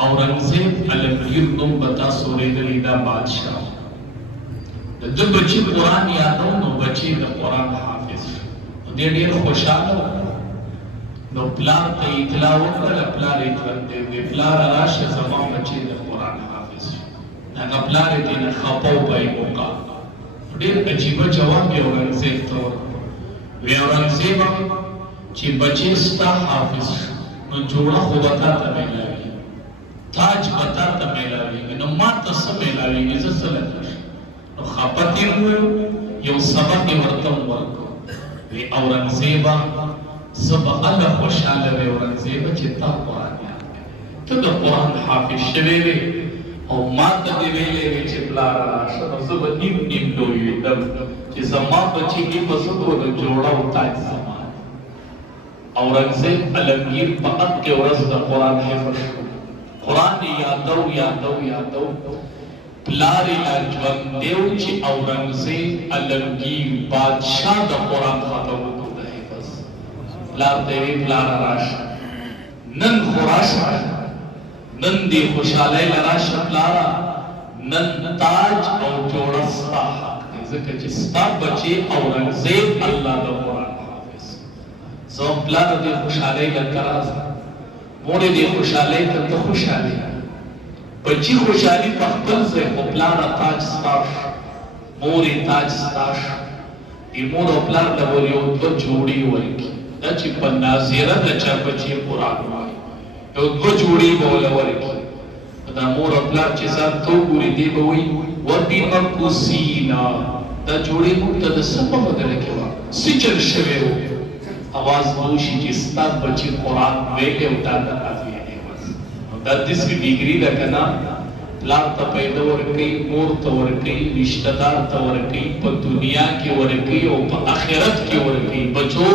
औरंगजेब अलमगीर तुम बता सोरे दलीदा बादशाह जब बच्ची कुरान याद हो नो बच्ची द कुरान हाफिज दे ढेर खुशहाल नो प्लार ते इतला वकल प्लार इतला दे प्लार राश जमा बच्ची द कुरान हाफिज ना प्लार दिन खपो भाई मौका ढेर अजीब जवाब है औरंगजेब तो वे औरंगजेब ची बच्ची स्ता हाफिज नो जोड़ा हो बता तमेलावी ताज बता तमेलावी नो मात समेलावी जसलत नो खपति हुए यो सबक वर्तम वर्को वे औरंगजेबा सब अलग खुशाल वे औरंगजेब चित्ता कुरान तो द कुरान हाफिज शवेरे और मात देवेले वे चिपला राशा तो सब नीम लोई दम जिसमा बच्ची की पसंद हो जोड़ा होता है औरंगजेब अलमगीर पकड़ के औरस द कुरान है कुरान यादव प्लारे लाजवन देव ची औरंगजेब अलमगीर बादशाह द कुरान खत्म हो गए बस प्लार देवी प्लार राश नन खुराश नन दी खुशाले लराश प्लारा नन ताज और जोड़स्ता जिक्र जिस्ता बचे औरंगजेब अल्लाह द कुरान सो प्लार दे खुशाले लकराज मोड़े दे खुशाले तो खुशाले बच्ची खुशाली पख्तल से प्लार ताज स्ताश मोरे ताज स्ताश ये मोर प्लार डबलियो तो जोड़ी वर्की दची पन्नाज़ेरा दचा बच्ची कुरान वाली तो दो जोड़ी बोले वर्की दा मोर प्लार चिसा तो पूरी दे बोई वटी मकुसीना दा जोड़ी मुक्त द सब बदल के वा सिचल शवे हो आवाज बहुशी जिस्ता बच्ची कुरान वेके उतार आती है बस दा दिस की डिग्री दा कना प्लार त पैदा वर्की मोर त वर्की रिश्तेदार त वर्की प दुनिया की वर्की और प आखिरत की वर्की बचो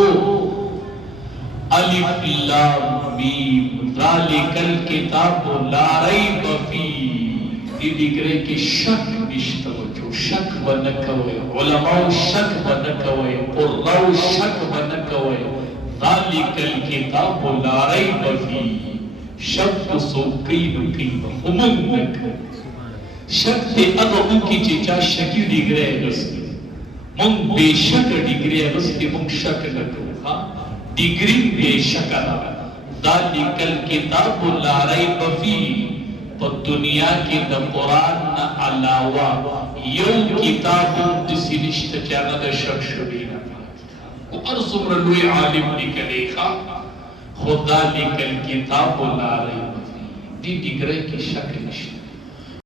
अलिफ लाम मीम ज़ालिकल किताब ला रैब फीह दी डिग्री की शक निश्त जो शक बन कवे उलमाओ शक बन कवे कुर्राओ शक बन कवे ज़ालिकल किताब ला रैब फीह शक सुकीन की हुमुक शक ते अगु की चीचा शकी डिग्री है उसकी मुंग बेशक डिग्री है उसकी मुंग शक न करो हाँ डिग्री बेशक है ज़ालिकल किताब ला रैब फीह तो दुनिया के द कुरान न अलावा यो किताबों जिसी रिश्ते चाना द शख्स भी न वो अर्जुम रलुए आलिम निकले खा खुदा निकल किताब ला रही दी डिग्री की शक निश्चित